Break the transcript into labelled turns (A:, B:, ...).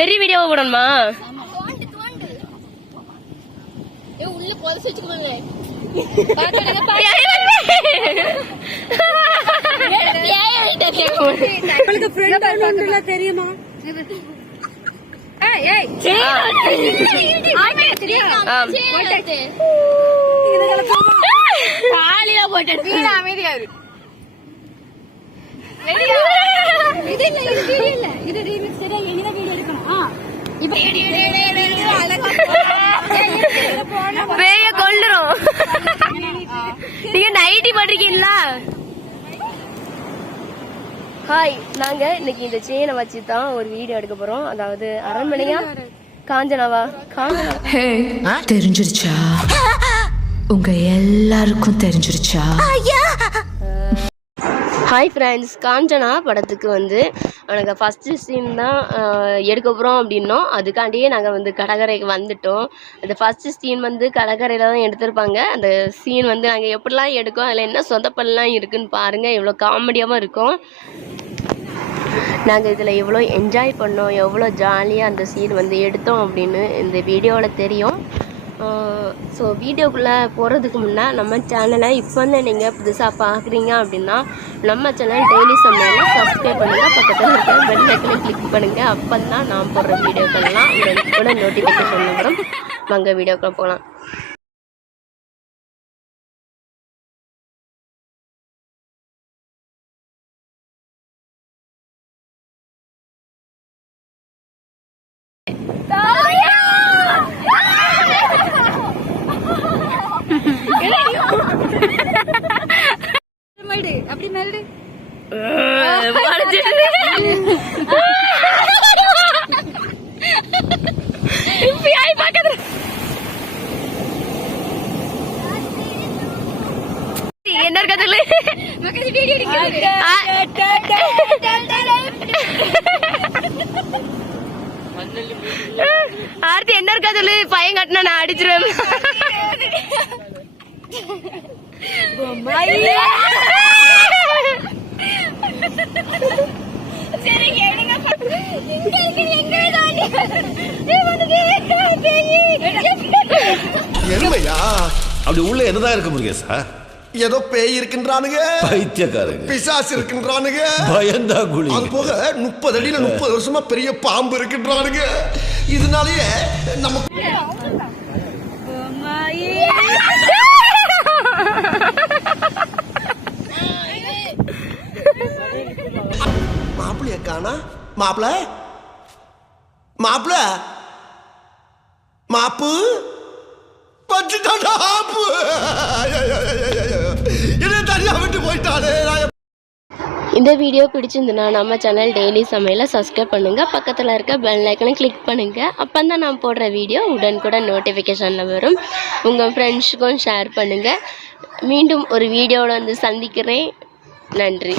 A: பெரிய வீடியோவை போடணுமா?
B: உள்ள புதைச்சு வச்சுக்கோங்க
C: தெரியுமா? ஏய் ஏய்.
A: ஆம்.
B: காலில போட்டு
C: அமைதியா இரு. இது இல்ல. இது வீடியோ இல்ல இது ரீமிக்ஸ் சரியா இனிதான் வீடியோ எடுக்கணும். ஆ. இப்போ
A: பேய கொல்லுறோம். நீங்க நைட்டி பண்றீங்களா ஹாய். நாங்க இன்னைக்கு இந்த செயினை வச்சு தான் ஒரு வீடியோ எடுக்க போறோம். அதாவது அரண்மனையா? காஞ்சனாவா? காஞ்சனா.
D: தெரிஞ்சிருச்சா? உங்க எல்லாருக்கும் தெரிஞ்சிருச்சா?
A: ஹாய் ஃப்ரெண்ட்ஸ் காஞ்சனா படத்துக்கு வந்து எனக்கு ஃபஸ்ட்டு சீன் தான் எடுக்க போகிறோம் அப்படின்னோம். அதுக்காண்டியே நாங்கள் வந்து கடற்கரைக்கு வந்துட்டோம். அந்த ஃபஸ்ட்டு சீன் வந்து கடற்கரையில் தான் எடுத்திருப்பாங்க. அந்த சீன் வந்து நாங்கள் எப்படிலாம் எடுக்கோம் அதில் என்ன சொந்தப்பல்லாம் இருக்குதுன்னு பாருங்கள் எவ்வளோ காமெடியாகவும் இருக்கும். நாங்கள் இதில் எவ்வளோ என்ஜாய் பண்ணோம் எவ்வளோ ஜாலியாக அந்த சீன் வந்து எடுத்தோம் அப்படின்னு இந்த வீடியோவில் தெரியும். ஸோ வீடியோக்குள்ளே போகிறதுக்கு முன்னே நம்ம சேனலை இப்போ வந்து நீங்கள் புதுசாக பார்க்குறீங்க அப்படின்னா நம்ம சேனல் டெய்லி சமையலில் சப்ஸ்கிரைப் பண்ணுங்கள் பக்கத்தில் இருக்க பெல் ஐக்கனை கிளிக் பண்ணுங்கள் அப்போ தான் நான் போடுற வீடியோக்கள்லாம் உங்களுக்கு கூட நோட்டிஃபிகேஷன் வரும். வாங்க வீடியோக்குள்ளே போகலாம்.
C: மெல்டு அப்படி மெல்டு
A: என்ன இருக்கதுல ஆர்த்தி என்ன இருக்கா சொல்லு பையன் கட்டினா நான் அடிச்சிருவேன்
E: எருமையா?
F: அப்படி உள்ள என்னதான் இருக்க முடியும் சார்
E: ஏதோ பேய் இருக்கின்றானுங்க.
F: பைத்தியக்காரங்க.
E: பிசாசு இருக்கின்றானுங்க.
F: பயந்தா குழி.
E: அது போக முப்பது அடியில முப்பது வருஷமா பெரிய பாம்பு இருக்கின்றானுங்க. இதனாலயே நம்ம மாப்பிள்ளைய காணா? மாப்பிள மாப்பிள மாப்பு? பச்சுட்டாடா ஆப்பு. என்ன தனியாக விட்டு போயிட்டானே நான்
A: இந்த வீடியோ பிடிச்சிருந்துன்னா நம்ம சேனல் டெய்லி சமையலை சப்ஸ்கிரைப் பண்ணுங்கள் பக்கத்தில் இருக்க பெல் ஐக்கனை கிளிக் பண்ணுங்கள் அப்போ தான் நான் போடுற வீடியோ உடனுக்குடன் நோட்டிஃபிகேஷனில் வரும். உங்கள் ஃப்ரெண்ட்ஸுக்கும் ஷேர் பண்ணுங்கள் மீண்டும் ஒரு வீடியோவில் வந்து சந்திக்கிறேன். நன்றி.